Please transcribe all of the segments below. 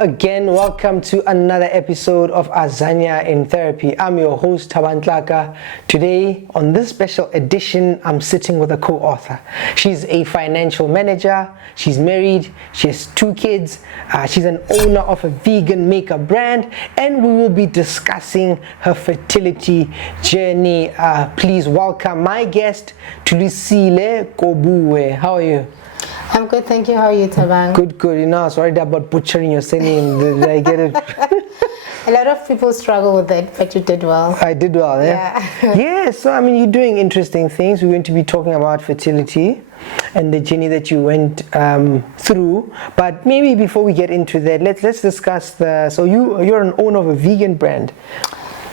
again, welcome to another episode of Azania In Therapy. I'm your host, Tlaka. Today, on this special edition, I'm sitting with a co-author. She's a financial manager, she's married, she has 2 kids, she's an owner of a vegan makeup brand, and we will be discussing her fertility journey. Please welcome my guest, Thulisile Kobue. How are you? I'm good, thank you. How are you, Thabang? Good. You know, I was worried about butchering your surname. Did I get it? A lot of people struggle with that, but you did well. I did well, yeah? Yeah, so I mean, you're doing interesting things. We're going to be talking about fertility and the journey that you went through. But maybe before we get into that, let's discuss so you're an owner of a vegan brand.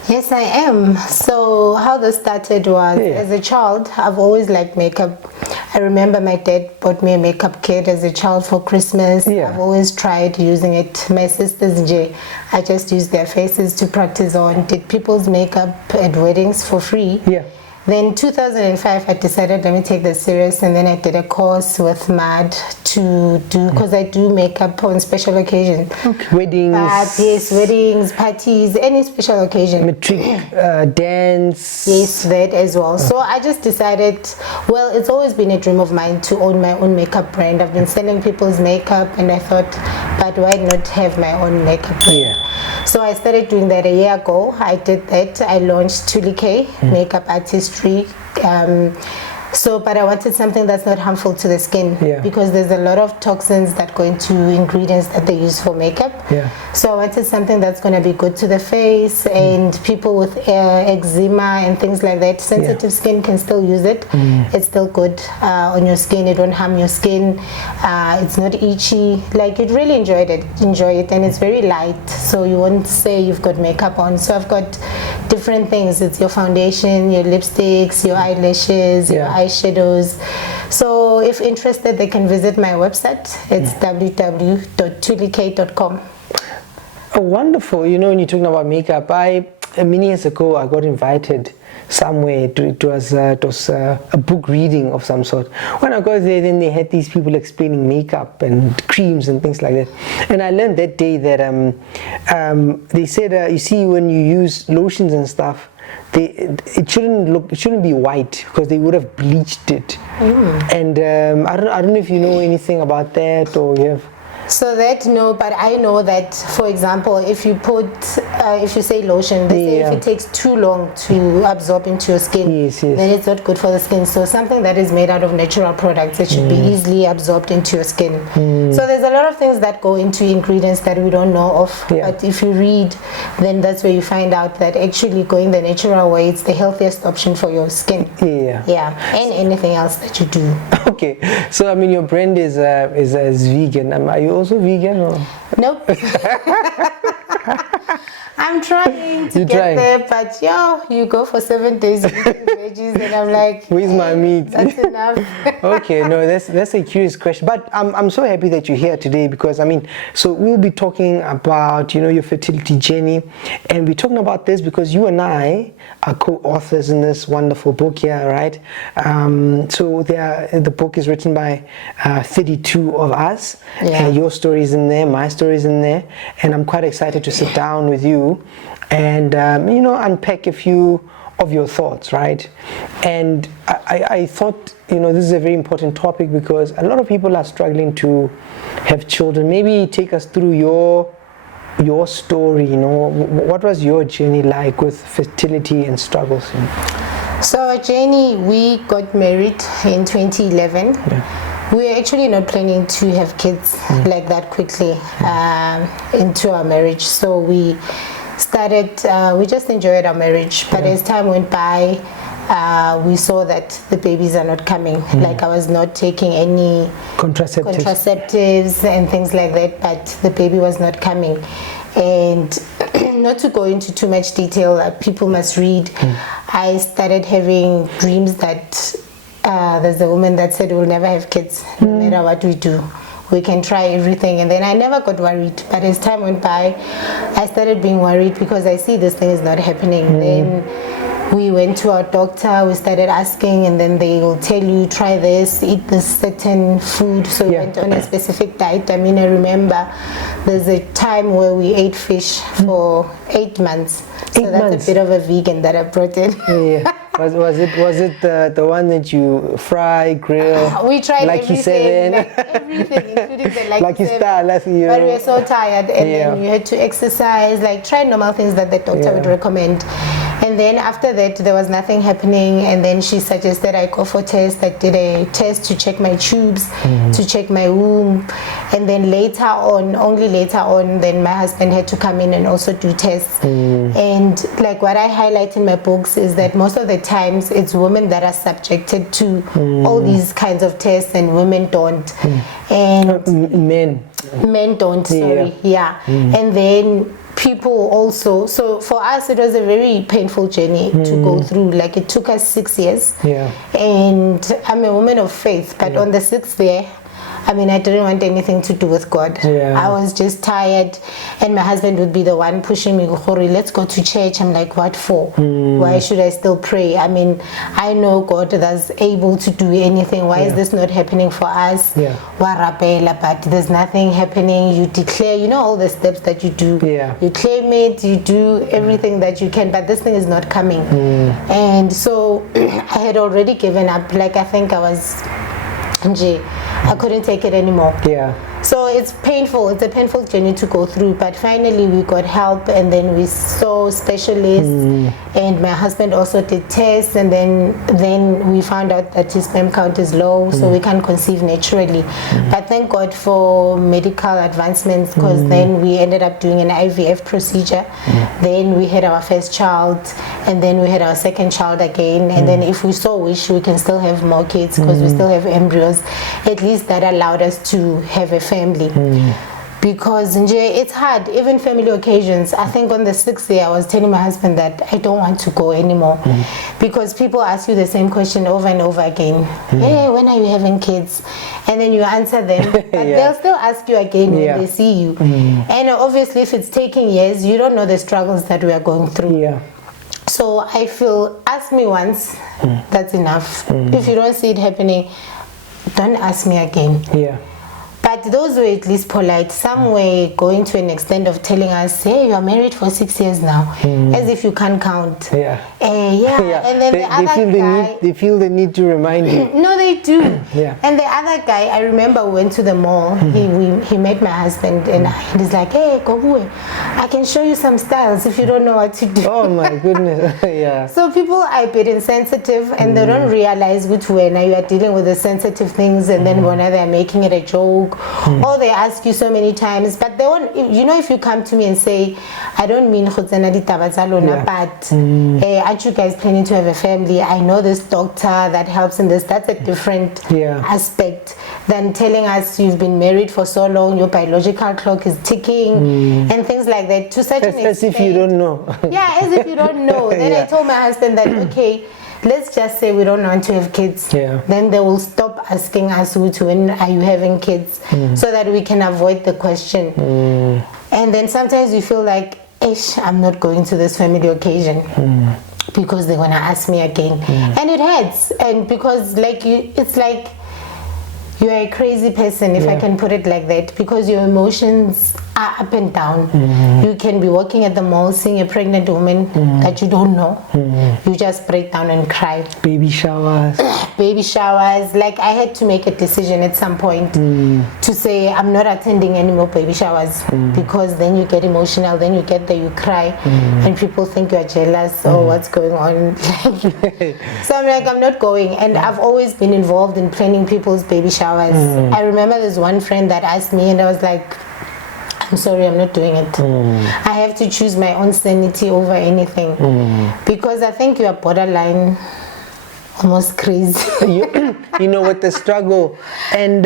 Yes, I am. So how this started was, as a child, I've always liked makeup. I remember my dad bought me a makeup kit as a child for Christmas. I've always tried using it. My sisters, I just used their faces to practice on, did people's makeup at weddings for free. Then 2005, I decided, let me take this serious, and then I did a course with MAD to do, because I do makeup on special occasions. Weddings. Yes, weddings, parties, any special occasion. Matric, dance. Yes, that as well. So I just decided, well, it's always been a dream of mine to own my own makeup brand. I've been selling people's makeup, and I thought, but why not have my own makeup brand? So I started doing that a year ago. I did that. I launched Thulisile Makeup Artistry. But I wanted something that's not harmful to the skin, because there's a lot of toxins that go into ingredients that they use for makeup. So I wanted something that's going to be good to the face, and people with eczema and things like that, sensitive skin can still use it. It's still good on your skin. It won't harm your skin. It's not itchy. Like, you'd really enjoy it, and it's very light, so you won't say you've got makeup on. So I've got different things. It's your foundation, your lipsticks, your eyelashes, your eyeshadows. So if interested, they can visit my website. It's www.thulisile.com. Oh, wonderful. You know, when you're talking about makeup, many years ago, I got invited somewhere. It was a book reading of some sort. When I got there, then they had these people explaining makeup and creams and things like that. And I learned that day that they said, you see, when you use lotions and stuff, it shouldn't be white, because they would have bleached it. And I don't know if you know anything about that, or you have. So that, no, but I know that, for example, if you say lotion, they say if it takes too long to absorb into your skin, then it's not good for the skin. So something that is made out of natural products, it should be easily absorbed into your skin. So there's a lot of things that go into ingredients that we don't know of, but if you read, then that's where you find out that actually going the natural way, it's the healthiest option for your skin. And anything else that you do. Okay, so I mean, your brand is vegan. Are you also vegan, or? Nope. I'm trying to get there, but you go for 7 days eating veggies, and I'm like, where's my meat? That's enough. Okay, no, that's a curious question, but I'm so happy that you're here today, because I mean, so we'll be talking about, you know, your fertility journey, and we're talking about this because you and I are co-authors in this wonderful book here, right? So the book is written by 32 of us. Your story is in there, my story is in there, and I'm quite excited to sit down with you and you know, unpack a few of your thoughts, right? And I thought, you know, this is a very important topic, because a lot of people are struggling to have children. Maybe take us through your story. You know, what was your journey like with fertility and struggles? So our journey, we got married in 2011. We were actually not planning to have kids like that quickly into our marriage. So we started, we just enjoyed our marriage. But as time went by, we saw that the babies are not coming. Like, I was not taking any contraceptives and things like that, but the baby was not coming. And not to go into too much detail, people must read. I started having dreams that there's a woman that said we'll never have kids, no matter what we do. We can try everything. And then I never got worried. But as time went by, I started being worried, because I see this thing is not happening. Then we went to our doctor, we started asking, and then they will tell you, try this, eat this certain food. So we went on a specific diet. I mean, I remember there's a time where we ate fish for 8 months. So that's a bit of a vegan that I brought in. Yeah. Was it the one that you fry, grill? We tried like everything, everything, including the like you start, but we were so tired, and then you had to exercise, like try normal things that the doctor would recommend. And then after that, there was nothing happening, and then she suggested I go for tests. I did a test to check my tubes, to check my womb, and then later on, only later on, then my husband had to come in and also do tests. And like what I highlight in my books is that most of the times it's women that are subjected to all these kinds of tests, and women don't. And men don't, sorry. And then people also, so for us it was a very painful journey to go through. Like it took us 6 years, and I'm a woman of faith, but on the 6th year, I mean, I didn't want anything to do with God. I was just tired, and my husband would be the one pushing me, let's go to church. I'm like, what for? Why should I still pray? I mean, I know God that's able to do anything. Why is this not happening for us? But there's nothing happening. You declare, you know, all the steps that you do. You claim it, you do everything that you can, but this thing is not coming. And so I had already given up. Like, I think I was, I couldn't take it anymore. So it's painful. It's a painful journey to go through. But finally, we got help, and then we saw specialists, and my husband also did tests, and then we found out that his sperm count is low, so we can't conceive naturally. But thank God for medical advancements, because then we ended up doing an IVF procedure. Then we had our first child, and then we had our second child again. And then if we so wish, we can still have more kids, because we still have embryos. At least that allowed us to have a family. Because it's hard, even family occasions. I think on the 6th day I was telling my husband that I don't want to go anymore, because people ask you the same question over and over again. Hey, when are you having kids? And then you answer them, but they'll still ask you again when they see you. And obviously if it's taking years, you don't know the struggles that we are going through. So I feel, ask me once, that's enough. If you don't see it happening, don't ask me again. But those were at least polite. Some were going to an extent of telling us, hey, you are married for 6 years now, as if you can't count. And then the other guy, they feel the need to remind you. No, they do. And the other guy, I remember we went to the mall. He met my husband, and he's like, hey, Kobue, I can show you some styles if you don't know what to do. Oh my goodness. So people are a bit insensitive, and they don't realize which way now you are dealing with the sensitive things, and then when they're making it a joke, or they ask you so many times. But they won't, you know, if you come to me and say, I don't mean but aren't you guys planning to have a family? I know this doctor that helps in this. That's a different aspect than telling us you've been married for so long, your biological clock is ticking, and things like that. To such an extent, as if you don't know. As if you don't know. Then I told my husband that, okay, let's just say we don't want to have kids. Then they will stop asking us, when are you having kids, so that we can avoid the question. And then sometimes you feel like, I'm not going to this family occasion, because they're going to ask me again. And it hurts. And because it's like you're a crazy person, if I can put it like that, because your emotions are up and down. You can be walking at the mall seeing a pregnant woman that you don't know. You just break down and cry. Baby showers. Like, I had to make a decision at some point to say I'm not attending any more baby showers, because then you get emotional, then you get there, you cry, and people think you're jealous or what's going on. So I'm like, I'm not going. And I've always been involved in planning people's baby showers. I remember there's one friend that asked me, and I was like, I'm sorry, I'm not doing it. I have to choose my own sanity over anything, because I think you are borderline almost crazy. you know, with the struggle. And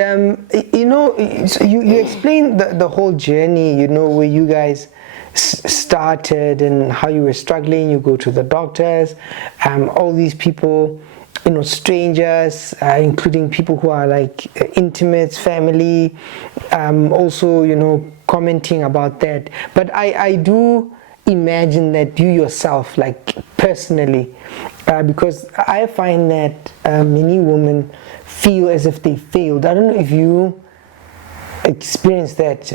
you know, you explained the whole journey, you know, where you guys started and how you were struggling. You go to the doctors, all these people, you know, strangers, including people who are like intimates, family, also, you know, commenting about that. But I do imagine that you yourself, like personally, because I find that many women feel as if they failed. I don't know if you experienced that,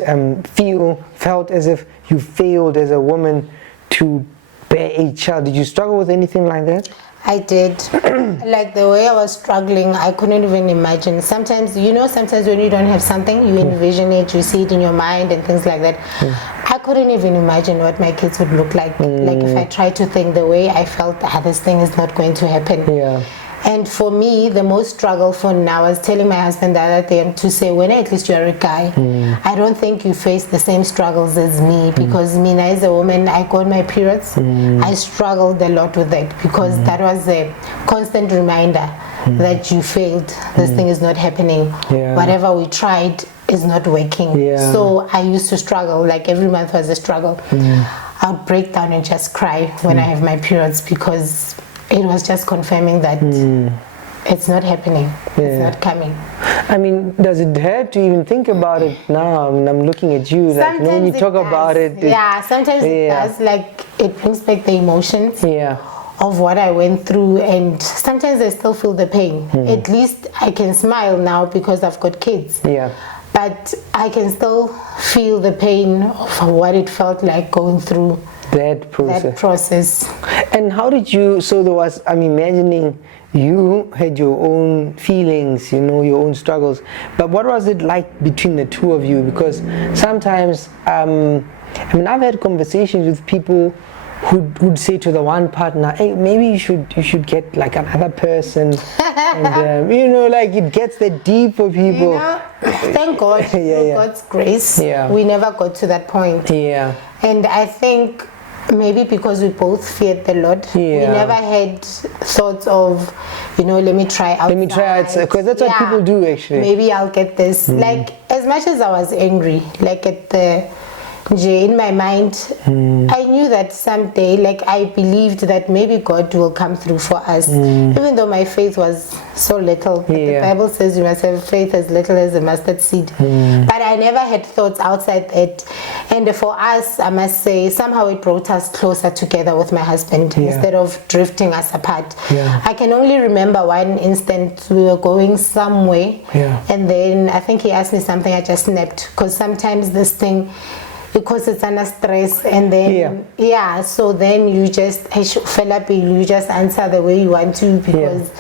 felt as if you failed as a woman to bear a child. Did you struggle with anything like that? I did. Like the way I was struggling, I couldn't even imagine. Sometimes, you know, sometimes when you don't have something, you envision it, you see it in your mind and things like that. I couldn't even imagine what my kids would look like. Like if I tried to think the way I felt, this thing is not going to happen. Yeah. And for me, the most struggle for now, I was telling my husband the other day to say, when at least you're a guy, I don't think you face the same struggles as me, because me as a woman, I got my periods. I struggled a lot with that, because that was a constant reminder that you failed. This thing is not happening. Whatever we tried is not working. So I used to struggle, like every month was a struggle. I would break down and just cry when I have my periods, because it was just confirming that it's not happening, it's not coming. I mean, does it hurt to even think about it now? I mean, I'm looking at you, like when you talk about it. Sometimes it does, like it brings back the emotions of what I went through, and sometimes I still feel the pain. At least I can smile now because I've got kids. But I can still feel the pain of what it felt like going through that process. And how did you, so there was, I'm imagining you had your own feelings, you know, your own struggles, but what was it like between the two of you? Because sometimes, I mean, I've had conversations with people who'd say to the one partner, hey, maybe you should get like another person. And, you know, like it gets that deep for people. You know, thank God, through God's grace, we never got to that point. And I think maybe because we both feared the Lord, we never had thoughts of, you know, let me try outside. Let me try outside, because that's what people do actually. Maybe I'll get this. Like, as much as I was angry, like in my mind, I knew that someday, like I believed that maybe God will come through for us, even though my faith was so little. But the Bible says you must have faith as little as a mustard seed. But I never had thoughts outside that. And for us, I must say, somehow it brought us closer together with my husband instead of drifting us apart. I can only remember one instant we were going somewhere, and then I think he asked me something, I just snapped, because sometimes this thing, because it's under stress, and then so then you just you just answer the way you want to, because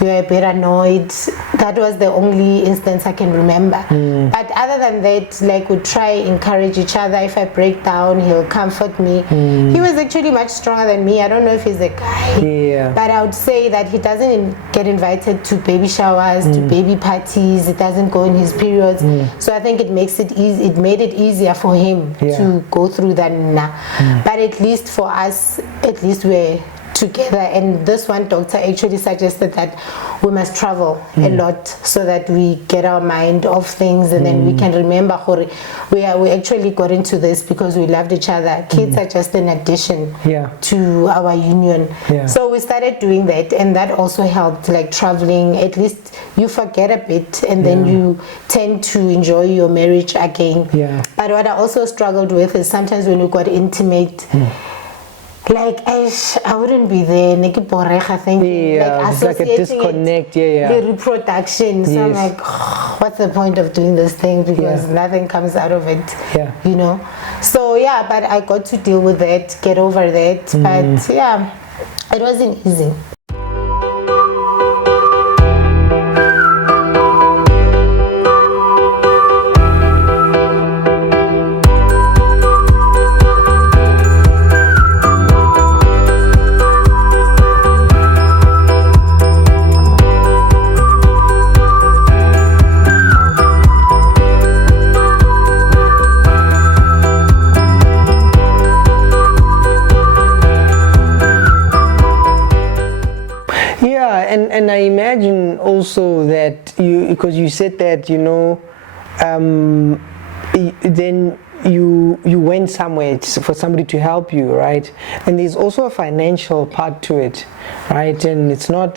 you're a bit annoyed. That was the only instance I can remember. But other than that, like we try encourage each other. If I break down, he'll comfort me. He was actually much stronger than me. I don't know if he's a guy, but I would say that he doesn't get invited to baby showers, to baby parties. It doesn't go in his periods. So I think it makes it easy. It made it easier for him to go through that now. But at least for us, at least we're together. And this one doctor actually suggested that we must travel a lot, so that we get our mind off things, and then we can remember we actually got into this because we loved each other. Kids are just an addition to our union. So we started doing that, and that also helped, like traveling. At least you forget a bit, and then you tend to enjoy your marriage again. But what I also struggled with is sometimes when we got intimate, like I wouldn't be there, thinking, like it's like a disconnect, the reproduction. So I'm like, what's the point of doing this thing, because nothing comes out of it, you know. So but I got to deal with that, get over that, but it wasn't easy. And I imagine also that because you said that, you know, then you went somewhere for somebody to help you, right? And there's also a financial part to it, right? And it's not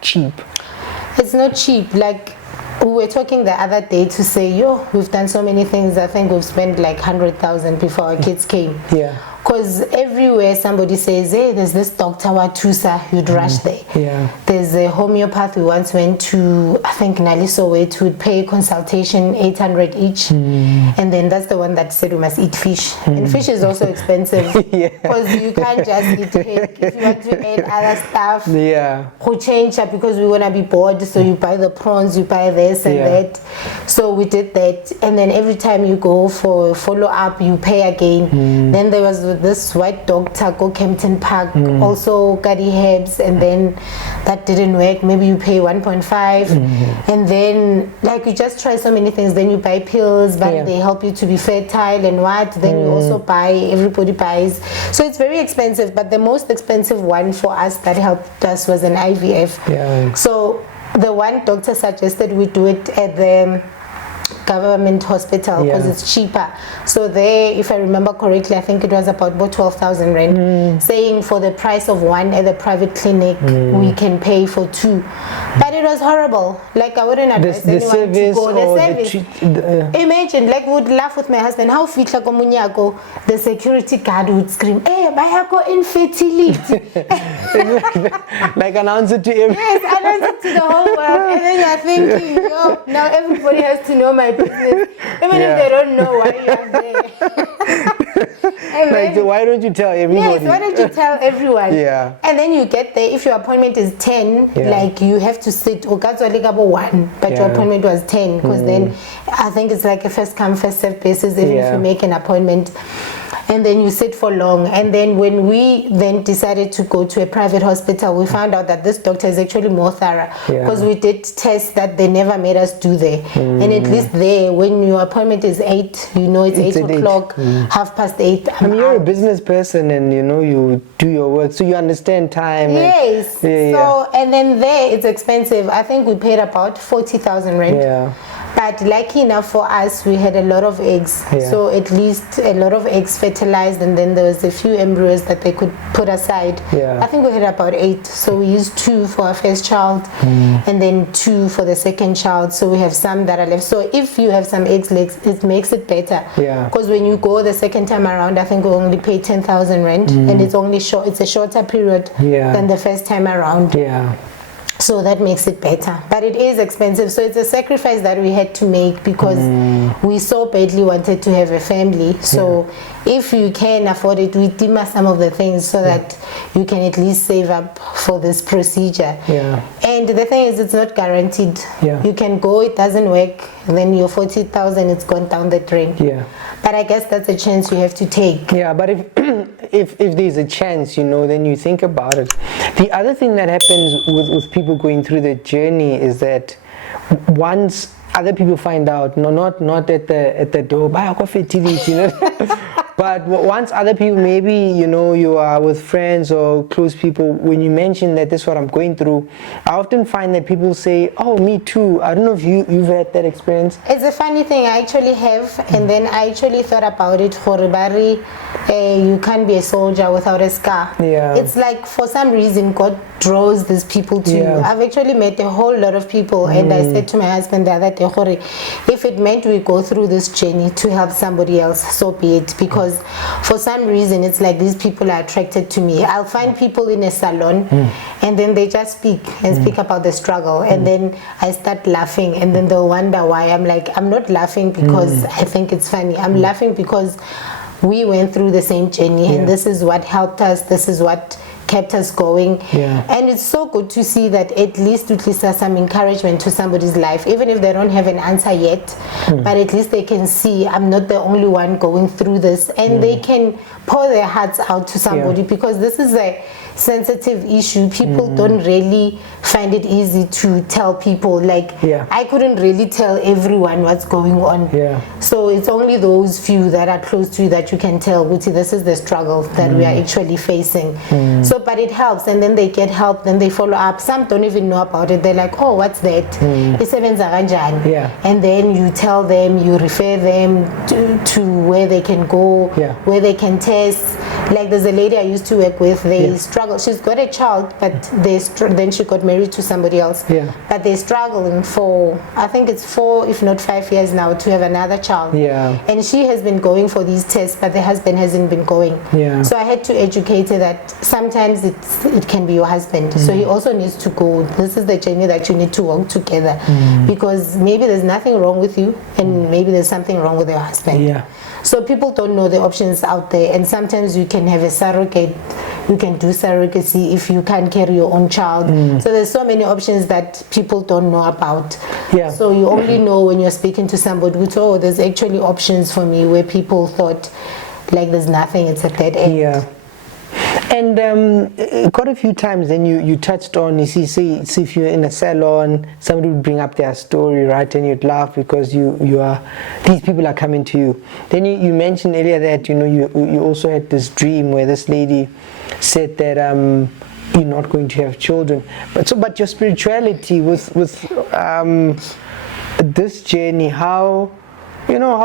cheap. It's not cheap. Like we were talking the other day to say, we've done so many things. I think we've spent like 100,000 before our kids came. Because Because everywhere somebody says, hey, there's this doctor Watusa, you'd rush there. Yeah. There's a homeopath we once went to, I think Naliso way, to pay consultation 800 each. And then that's the one that said we must eat fish. And fish is also expensive because you can't just eat cake. If you want to add other stuff, who change up because we want to be bored. So you buy the prawns, you buy this and that. So we did that. And then every time you go for follow-up, you pay again. Then there was this white doctor, go Kempton Park, also Gadi Herbs, and then that didn't work. Maybe you pay 1.5, and then like you just try so many things. Then you buy pills, but they help you to be fertile and what. Then you also buy. Everybody buys, so it's very expensive. But the most expensive one for us that helped us was an IVF. So the one doctor suggested we do it at the government hospital because it's cheaper. So there, if I remember correctly, I think it was about 12,000 rand, saying for the price of one at the private clinic we can pay for two. But it was horrible. Like I wouldn't advise anyone to go. The service. Imagine, like would laugh with my husband, how fitla komunyako, the security guard would scream, hey, bayako infertility. Like announce it to everyone. Yes, announce it to the whole world. And then you're thinking, yo, now everybody has to know my business, even if they don't know why you're there. Like, why don't you tell everybody? Yes, why don't you tell everyone? And then you get there, if your appointment is 10, like you have to sit, one, but your appointment was 10, because then I think it's like a first come, first served basis, even if you make an appointment. And then you sit for long. And then when we then decided to go to a private hospital, we found out that this doctor is actually more thorough, because we did tests that they never made us do there. And at least there, when your appointment is 8, you know it's 8 o'clock, 8:30. I mean, you're a business person and you know you do your work, so you understand time. Yes. So, and then there it's expensive. I think we paid about 40,000 rand. But lucky enough for us, we had a lot of eggs. So at least a lot of eggs fertilized, and then there was a few embryos that they could put aside. I think we had about 8. So we used 2 for our first child, and then 2 for the second child. So we have some that are left. So if you have some eggs, it makes it better. Because when you go the second time around, I think we only pay 10,000 rand, and it's only short. It's a shorter period than the first time around. So that makes it better, but it is expensive. So it's a sacrifice that we had to make because we so badly wanted to have a family. So if you can afford it, we dim some of the things so that you can at least save up for this procedure. And the thing is, it's not guaranteed. You can go, it doesn't work, then your 40,000, it's gone down the drain. But I guess that's a chance you have to take. But if there's a chance, you know, then you think about it. The other thing that happens with people going through the journey is that once other people find out, not at the door, fertility, you know. But once other people, maybe, you know, you are with friends or close people, when you mention that this is what I'm going through, I often find that people say, oh, me too. I don't know if you've had that experience. It's a funny thing, I actually have, and then I actually thought about it. Horibari, you can't be a soldier without a scar. It's like, for some reason, God draws these people to you. I've actually met a whole lot of people, and I said to my husband the other day, if it meant we go through this journey to help somebody else, so be it. Because for some reason, it's like these people are attracted to me. I'll find people in a salon, and then they just speak about the struggle, and then I start laughing, and then they'll wonder why. I'm like, I'm not laughing because I think it's funny. I'm laughing because we went through the same journey, and this is what helped us. This is what kept us going. And it's so good to see that at least there's some encouragement to somebody's life, even if they don't have an answer yet, but at least they can see I'm not the only one going through this, and they can pour their hearts out to somebody, because this is a sensitive issue. People don't really find it easy to tell people. Like, I couldn't really tell everyone what's going on. So it's only those few that are close to you that you can tell, Guti, this is the struggle that we are actually facing. So, but it helps, and then they get help, then they follow up. Some don't even know about it. They're like, oh, what's that? And then you tell them, you refer them to where they can go, where they can test, Like there's a lady I used to work with, they struggle. She's got a child, but then she got married to somebody else. Yeah. But they're struggling for, I think it's 4, if not 5 years now, to have another child. Yeah. And she has been going for these tests, but the husband hasn't been going. Yeah. So I had to educate her that sometimes it can be your husband. So he also needs to go. This is the journey that you need to walk together, because maybe there's nothing wrong with you, and maybe there's something wrong with your husband. Yeah. So people don't know the options out there, and sometimes you can have a surrogate. You can do surrogacy if you can't carry your own child. So there's so many options that people don't know about. Yeah. So you only know when you're speaking to somebody who's, oh, there's actually options for me, where people thought like there's nothing, it's a dead end. Yeah. And quite a few times then you touched on, you see if you're in a salon, somebody would bring up their story, right, and you'd laugh because these people are coming to you. Then you mentioned earlier that you also had this dream where this lady said that you're not going to have children, but your spirituality with this journey, how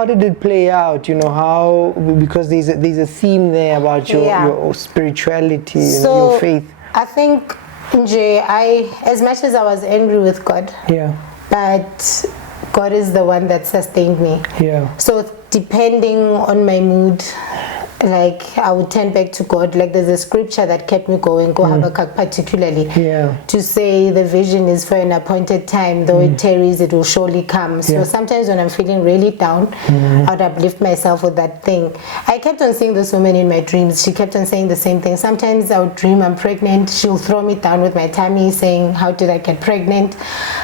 did it play out? Because there's a theme there about your spirituality and your faith. I think, as much as I was angry with God, but God is the one that sustained me. Yeah. So depending on my mood, like I would turn back to God. Like there's a scripture that kept me going, go Habakkuk particularly, to say the vision is for an appointed time, though it tarries, it will surely come. So sometimes when I'm feeling really down, I would uplift myself with that thing. I kept on seeing this woman in my dreams. She kept on saying the same thing. Sometimes I would dream I'm pregnant. She'll throw me down with my tummy saying, how did I get pregnant?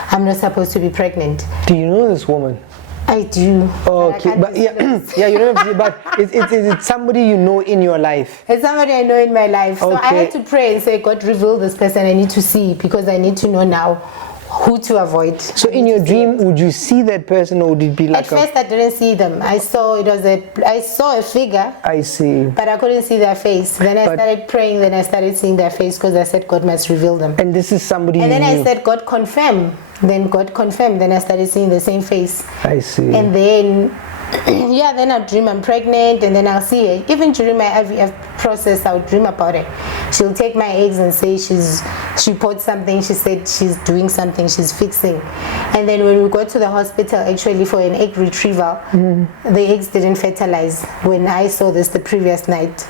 I'm not supposed to be pregnant. Do you know this woman? I do. Okay, but you don't have to, but it's somebody you know in your life. It's somebody I know in my life. So I had to pray and say, God, reveal this person I need to see, because I need to know now who to avoid. So in your dream, would you see that person, or would it be like at first I didn't see them. I saw a figure. I see. But I couldn't see their face. Then I started praying, then I started seeing their face, because I said God must reveal them. And this is somebody And then you I knew. said, God confirm. Then God confirmed. Then I started seeing the same face. I see. And then then I'll dream I'm pregnant, and then I'll see it. Even during my IVF process, I'll dream about it. She'll take my eggs and say she poured something, she said she's doing something, she's fixing. And then when we go to the hospital actually for an egg retrieval, the eggs didn't fertilize when I saw this the previous night.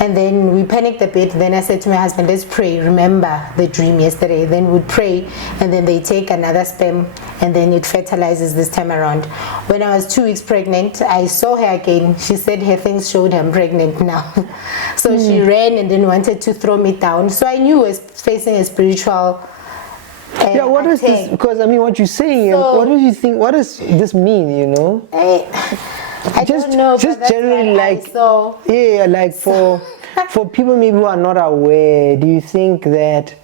And then we panicked a bit. Then I said to my husband, let's pray, remember the dream yesterday. Then we'd pray, and then they take another sperm, and then it fertilizes this time around. When I was 2 weeks pregnant, I saw her again. She said her things showed I'm pregnant now. So she ran and then wanted to throw me down. So I knew I was facing a spiritual what is this? Because I mean, what you're saying, what do you think? What does this mean? I don't know. Just generally, like for people maybe who are not aware, do you think that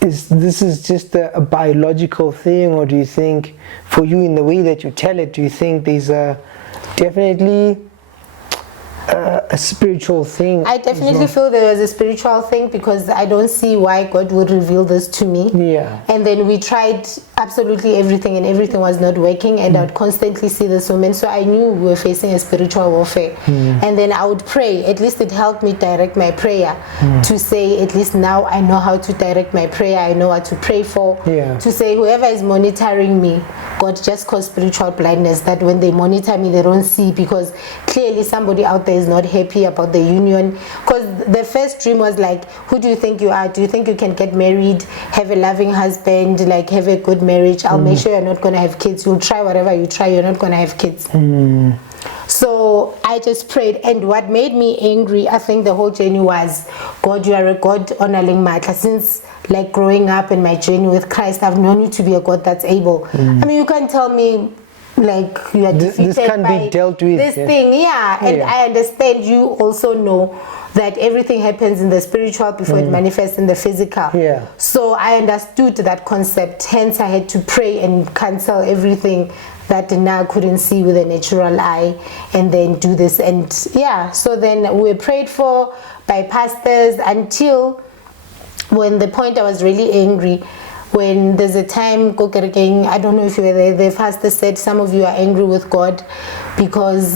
this is just a biological thing, or do you think for you in the way that you tell it, do you think there's definitely a spiritual thing? I definitely feel there was a spiritual thing, because I don't see why God would reveal this to me. Yeah. And then we tried absolutely everything, and everything was not working, and I would constantly see this woman. So I knew we were facing a spiritual warfare. And then I would pray. At least it helped me direct my prayer to say, at least now I know how to direct my prayer. I know what to pray for. To say, whoever is monitoring me, God, just cause spiritual blindness, that when they monitor me, they don't see, because clearly somebody out there is not happy about the union. Because the first dream was like, who do you think you are? Do you think you can get married, have a loving husband, like have a good marriage? I'll make sure you're not going to have kids. You'll try whatever you try, you're not going to have kids. So I just prayed, and what made me angry, I think the whole journey was, God, you are a God honoring matla. Since like growing up in my journey with Christ, I've known you to be a God that's able. I mean, you can't tell me like you are defeated this can by be dealt with. This thing, and I understand you also know that everything happens in the spiritual before it manifests in the physical. So I understood that concept, hence I had to pray and cancel everything that now I couldn't see with a natural eye, and then do this. And so then we were prayed for by pastors until when the point I was really angry when there's a time, I don't know if you were there, the pastor said some of you are angry with God because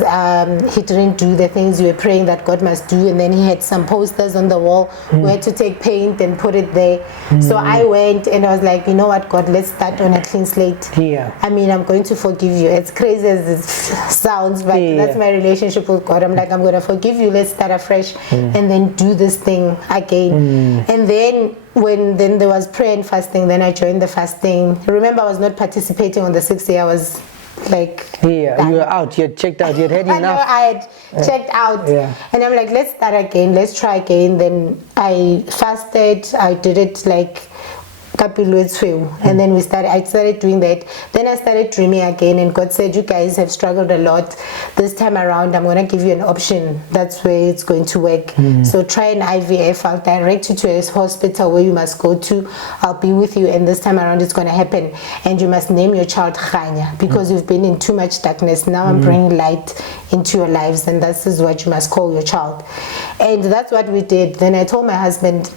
he didn't do the things you were praying that God must do, and then he had some posters on the wall. We had to take paint and put it there. So I went and I was like, you know what, God, let's start on a clean slate. I mean, I'm going to forgive you. It's crazy as it sounds, but that's my relationship with God. I'm like, I'm going to forgive you, let's start afresh and then do this thing again. And then when there was prayer and fasting, then I joined the fasting. Remember, I was not participating on the 6th day. I was like, you were out, you had checked out, you had had enough. I know, I had checked out. And I'm like, let's start again, let's try again. Then I fasted, I did it like and then I started doing that. Then I started dreaming again, and God said, you guys have struggled a lot. This time around, I'm going to give you an option. That's where it's going to work. So try an IVF. I'll direct you to a hospital where you must go to. I'll be with you, and this time around it's going to happen. And you must name your child Khanya, because you've been in too much darkness. Now I'm bringing light into your lives, and this is what you must call your child. And that's what we did. Then I told my husband,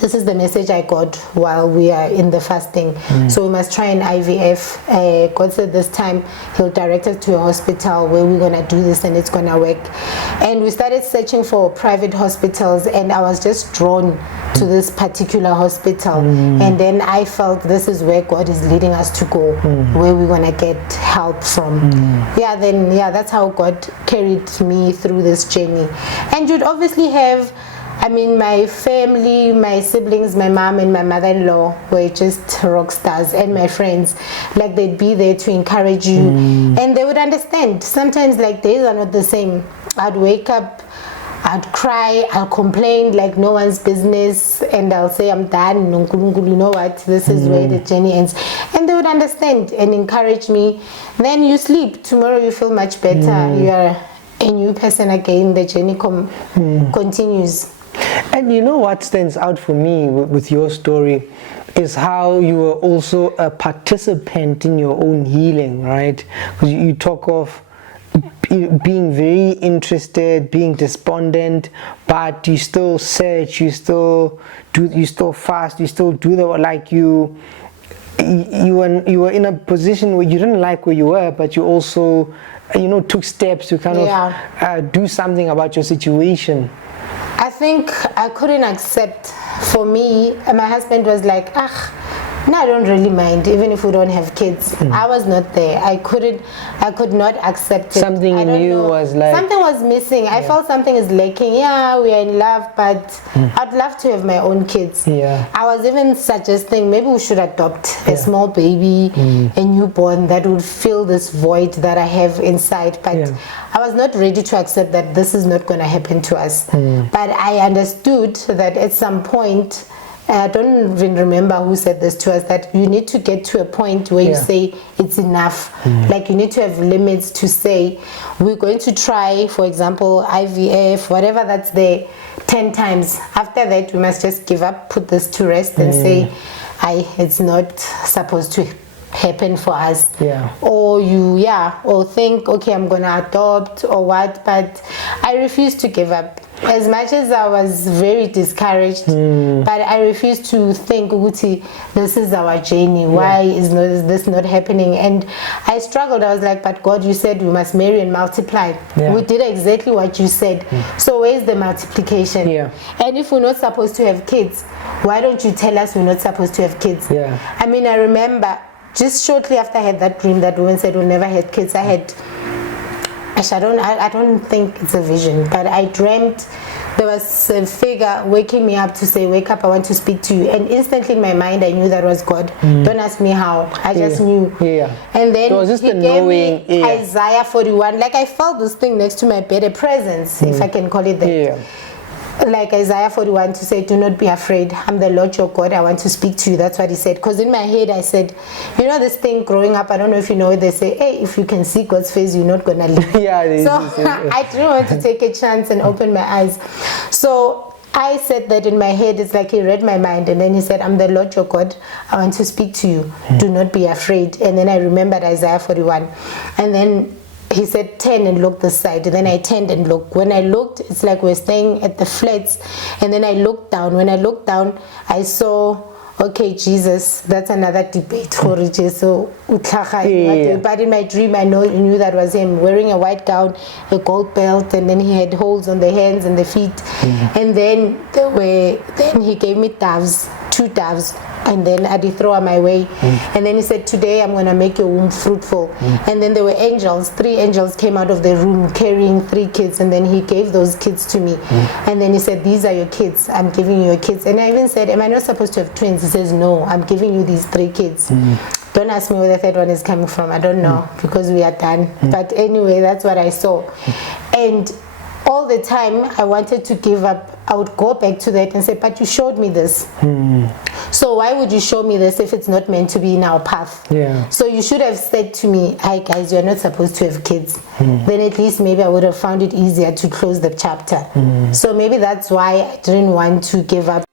this is the message I got while we are in the fasting. So we must try an IVF. God said this time he'll direct us to a hospital where we're going to do this and it's going to work. And we started searching for private hospitals, and I was just drawn to this particular hospital. And then I felt this is where God is leading us to go, where we're going to get help from. That's how God carried me through this journey. And you'd obviously have, I mean, my family, my siblings, my mom and my mother-in-law were just rock stars, and my friends, like they'd be there to encourage you, and they would understand. Sometimes like days are not the same. I'd wake up, I'd cry, I'll complain like no one's business, and I'll say I'm done, you know what, this is where the journey ends. And they would understand and encourage me. Then you sleep, tomorrow you feel much better, you are a new person again, the journey continues. And you know what stands out for me with your story is how you were also a participant in your own healing, right? Because you talk of being very interested, being despondent, but you still search, you still fast, you still do the, like you were in a position where you didn't like where you were, but you also took steps to kind of do something about your situation. I think I couldn't accept. For me, my husband was like, no, I don't really mind, even if we don't have kids. I was not there. I could not accept it. Something in you was like, something was missing. I felt something is lacking. Yeah, we are in love, but I'd love to have my own kids. I was even suggesting maybe we should adopt a small baby, a newborn that would fill this void that I have inside. But I was not ready to accept that this is not going to happen to us. But I understood that at some point, I don't even remember who said this to us, that you need to get to a point where you say it's enough. Like you need to have limits to say, we're going to try, for example, IVF, whatever that's there, 10 times. After that, we must just give up, put this to rest and say, it's not supposed to happen for us. Or think, okay, I'm gonna adopt or what. But I refuse to give up. As much as I was very discouraged, but I refused to think, Uguti, this is our journey. Why is this not happening? And I struggled. I was like, but God, you said we must marry and multiply. We did exactly what you said. So where's the multiplication? And if we're not supposed to have kids, why don't you tell us we're not supposed to have kids? I mean, I remember just shortly after I had that dream that woman said we'll never have kids, I don't think it's a vision, but I dreamt there was a figure waking me up to say, wake up, I want to speak to you. And instantly in my mind I knew that was God. Don't ask me how, I just knew. And then he gave me Isaiah 41. Like I felt this thing next to my bed, a presence, if I can call it that. Like Isaiah 41 to say, do not be afraid, I'm the Lord your God, I want to speak to you. That's what he said. Because in my head I said, you know this thing growing up, I don't know if you know it, they say, hey, if you can see God's face, you're not gonna live. I didn't want to take a chance and open my eyes. So I said that in my head. It's like he read my mind, and then he said, I'm the Lord your God, I want to speak to you, do not be afraid. And then I remembered Isaiah 41, and then he said, turn and look this side. And then I turned and looked. When I looked, it's like we're staying at the flats. And then I looked down. When I looked down, I saw okay, Jesus, that's another debate for so Tlaka. But in my dream, I knew that was him wearing a white gown, a gold belt, and then he had holes on the hands and the feet. And then he gave me doves, 2 doves, and then I did throw my way. And then he said, today I'm going to make your womb fruitful. And then there were angels, 3 angels came out of the room carrying 3 kids, and then he gave those kids to me. And then he said, these are your kids, I'm giving you your kids. And I even said, am I not supposed to have twins? He says, no, I'm giving you these 3 kids. Don't ask me where the 3rd one is coming from, I don't know, because we are done. But anyway, that's what I saw. And all the time I wanted to give up. I would go back to that and say, but you showed me this. So why would you show me this if it's not meant to be in our path? So you should have said to me, hi guys, you're not supposed to have kids. Then at least maybe I would have found it easier to close the chapter. So maybe that's why I didn't want to give up.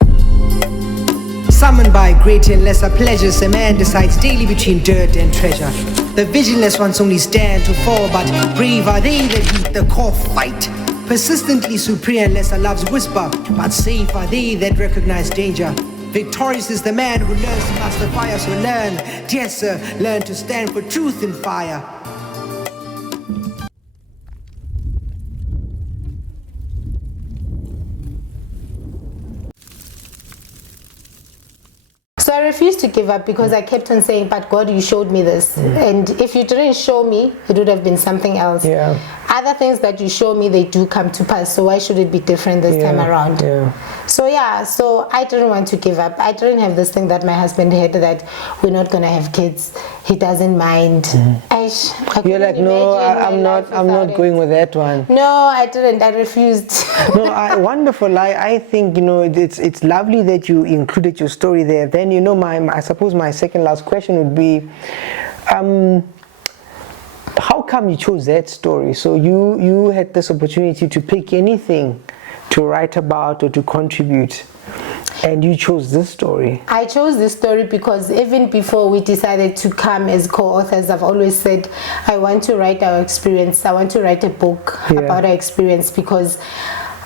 Summoned by greater and lesser pleasures, a man decides daily between dirt and treasure. The visionless ones only stand to fall, but brave are they that meet the core fight. Persistently superior and lesser loves whisper, but safe are they that recognize danger. Victorious is the man who learns to master fire, so learn, dear sir, learn to stand for truth in fire. So I refused to give up because I kept on saying, but God, you showed me this. And if you didn't show me, it would have been something else. Other things that you show me, they do come to pass. So why should it be different this time around? So I didn't want to give up. I didn't have this thing that my husband had, that we're not going to have kids. He doesn't mind. You're like, no, I'm not going with that one. No, I didn't. I refused. No, wonderful. I think, it's lovely that you included your story there. Then, I suppose my second last question would be, how come you chose that story? So you had this opportunity to pick anything to write about or to contribute, and you chose this story. I chose this story because even before we decided to come as co-authors, I've always said I want to write our experience. I want to write a book about our experience, because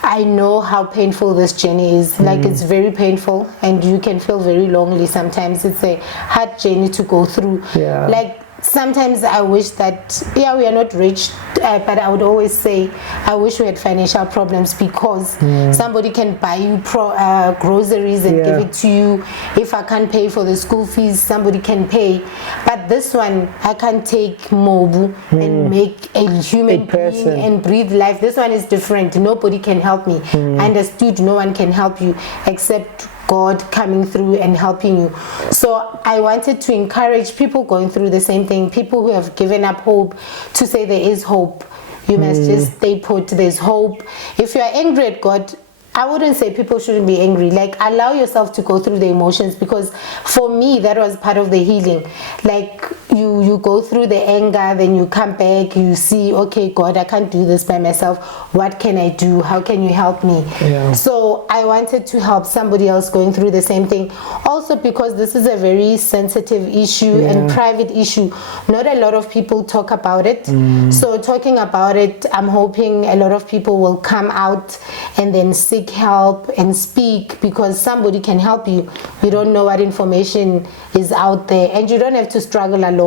I know how painful this journey is. Like, it's very painful, and you can feel very lonely sometimes. It's a hard journey to go through. Like, sometimes I wish that, we are not rich, but I would always say I wish we had financial problems, because somebody can buy you groceries and give it to you. If I can't pay for the school fees, somebody can pay. But this one, I can't take Mobu and make a human being and breathe life. This one is different. Nobody can help me. I understood no one can help you except God coming through and helping you. So I wanted to encourage people going through the same thing, people who have given up hope, to say there is hope. You must just stay put. There's hope. If you are angry at God, I wouldn't say people shouldn't be angry. Like, allow yourself to go through the emotions, because for me that was part of the healing. Like, you go through the anger, then you come back, you see, okay, God, I can't do this by myself. What can I do? How can you help me? So I wanted to help somebody else going through the same thing. Also because this is a very sensitive issue and private issue. Not a lot of people talk about it. So talking about it, I'm hoping a lot of people will come out and then seek help and speak, because somebody can help you. You don't know what information is out there, and you don't have to struggle alone.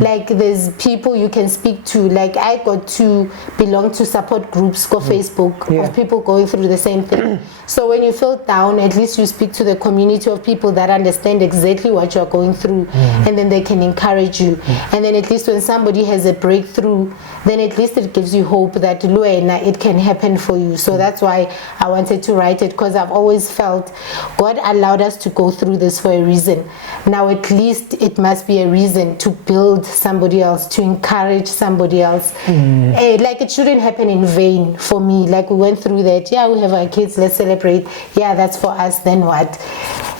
Like, there's people you can speak to. Like, I got to belong to support groups on Facebook of people going through the same thing. So when you feel down, at least you speak to the community of people that understand exactly what you're going through, and then they can encourage you. And then at least when somebody has a breakthrough, then at least it gives you hope that Luena, it can happen for you. So that's why I wanted to write it, because I've always felt God allowed us to go through this for a reason. Now at least it must be a reason to build somebody else, to encourage somebody else. Like, it shouldn't happen in vain for me. Like, we went through that. We have our kids, let's celebrate. That's for us, then what?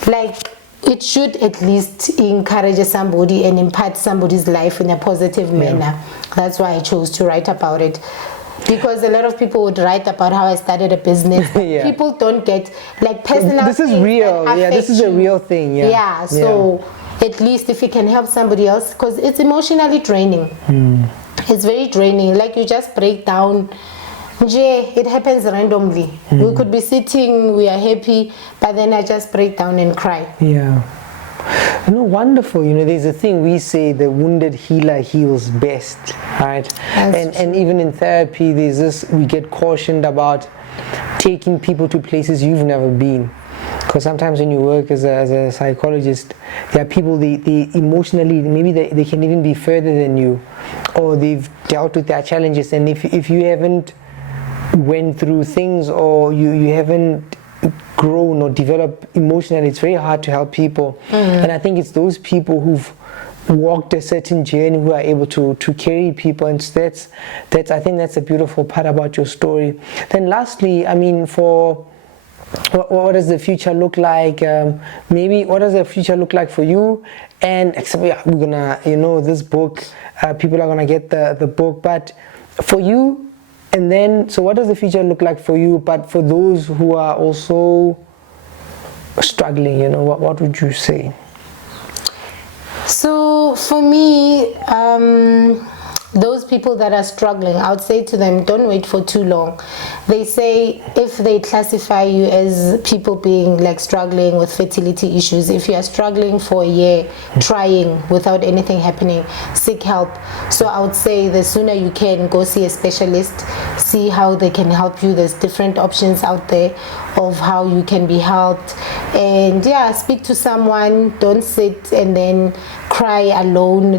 Like, it should at least encourage somebody and impact somebody's life in a positive manner. That's why I chose to write about it. Because a lot of people would write about how I started a business. People don't get, like, personal. This is real. This is a real thing. So at least if you can help somebody else, because it's emotionally draining. It's very draining. Like, you just break down it happens randomly. We could be sitting, we are happy, but then I just break down and cry. Yeah. Wonderful. There's a thing we say, the wounded healer heals best, right? And even in therapy, there's this, we get cautioned about taking people to places you've never been. Because sometimes when you work as a psychologist, there are people, they emotionally, maybe they can even be further than you, or they've dealt with their challenges, and if you haven't went through things, or you haven't grown or developed emotionally, it's very hard to help people. And I think it's those people who've walked a certain journey who are able to carry people, and that's I think that's a beautiful part about your story. Then lastly, I mean, for what does the future look like? Maybe what does the future look like for you? And except we're gonna, this book, people are gonna get the book, but for you. And then, so what does the future look like for you? But for those who are also struggling, what would you say? So for me, those people that are struggling, I would say to them, don't wait for too long. They say if they classify you as people being like struggling with fertility issues, if you are struggling for a year, trying without anything happening, seek help. So I would say the sooner you can, go see a specialist, see how they can help you. There's different options out there of how you can be helped. And yeah, speak to someone. Don't sit and then cry alone.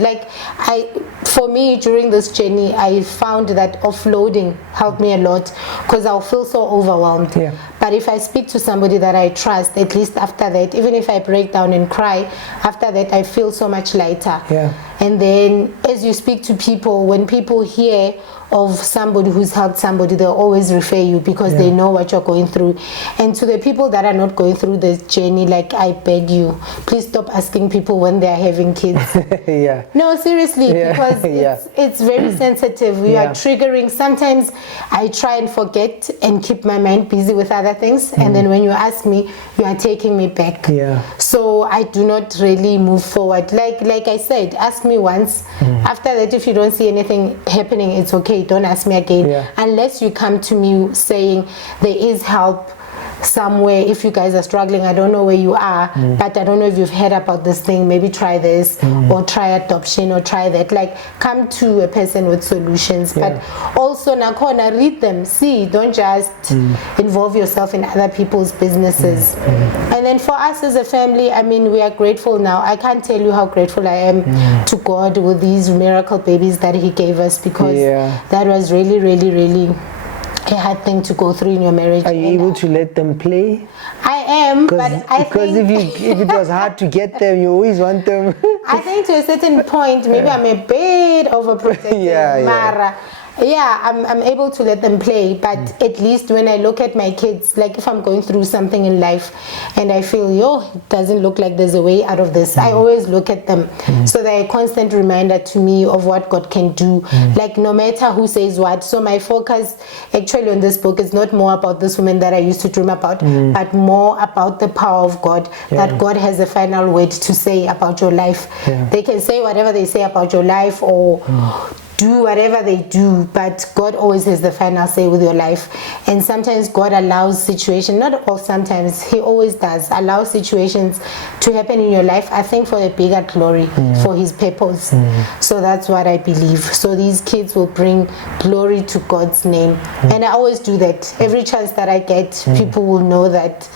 For me, during this journey, I found that offloading helped me a lot, because I'll feel so overwhelmed. Yeah. But if I speak to somebody that I trust, at least after that, even if I break down and cry, after that I feel so much lighter. Yeah. And then as you speak to people, when people hear of somebody who's helped somebody, they'll always refer you, because they know what you're going through. And to the people that are not going through this journey, I beg you, please stop asking people when they're having kids. Yeah. No, seriously, because it's very sensitive. We are triggering. Sometimes I try and forget and keep my mind busy with other things, and then when you ask me, you are taking me back. Yeah. So I do not really move forward. Like I said, ask me once. After that, if you don't see anything happening, it's okay. Don't ask me again, unless you come to me saying there is help somewhere. If you guys are struggling, I don't know where you are, but I don't know if you've heard about this thing, maybe try this, or try adoption, or try that. Come to a person with solutions. But also nakona, read them, see, don't just involve yourself in other people's businesses. And then for us as a family, I mean, we are grateful now. I can't tell you how grateful I am to God with these miracle babies that He gave us, because that was really, really, really a hard thing to go through in your marriage. Are you able to let them play? I am, but I because think if it was hard to get them, you always want them. I think to a certain point, maybe I'm a bit overprotective. Mara. Yeah, I'm able to let them play, but at least when I look at my kids, if I'm going through something in life and I feel, it doesn't look like there's a way out of this, I always look at them. So they're a constant reminder to me of what God can do, no matter who says what. So my focus actually on this book is not more about this woman that I used to dream about, but more about the power of God, that God has a final word to say about your life. They can say whatever they say about your life, or do whatever they do, but God always has the final say with your life. And sometimes God allows situations, not all, sometimes He always does allow situations to happen in your life, I think for a bigger glory, for His purpose. So that's what I believe. So these kids will bring glory to God's name. And I always do that. Every chance that I get, people will know that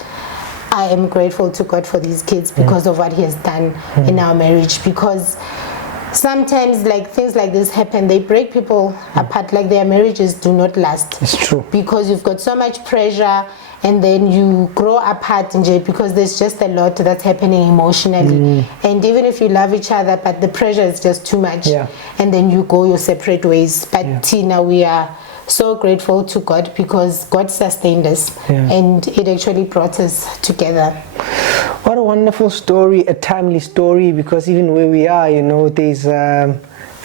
I am grateful to God for these kids because of what He has done in our marriage. Because sometimes things like this happen, they break people apart, their marriages do not last. It's true. Because you've got so much pressure, and then you grow apart, because there's just a lot that's happening emotionally. And even if you love each other, but the pressure is just too much, and then you go your separate ways. But Tina, we are so grateful to God, because God sustained us, and it actually brought us together. What a wonderful story, a timely story, because even where we are, there's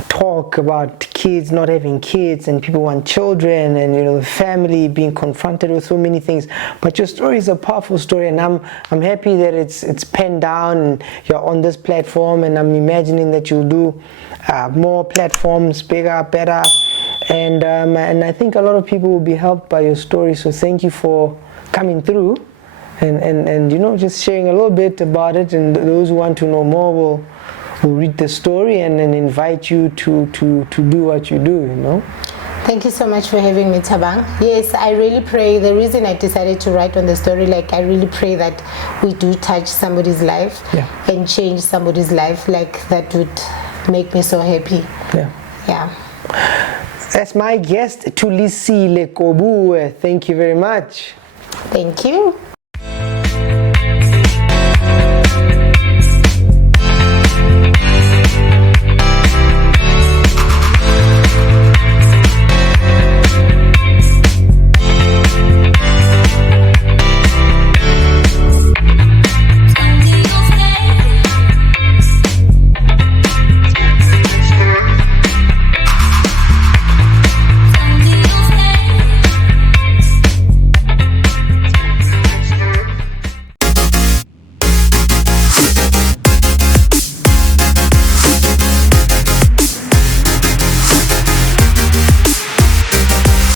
talk about kids not having kids, and people want children, and the family being confronted with so many things. But your story is a powerful story, and I'm happy that it's penned down and you're on this platform, and I'm imagining that you'll do more platforms, bigger, better. and I think a lot of people will be helped by your story. So thank you for coming through, and you know, just sharing a little bit about it. And those who want to know more will read the story and then invite you to do what you do. You know. Thank you so much for having me, Thabang. Yes, I really pray. The reason I decided to write on the story, like, I really pray that we do touch somebody's life and change somebody's life. Like, that would make me so happy. Yeah. As my guest, Thulisile Kobue. Thank you very much. Thank you.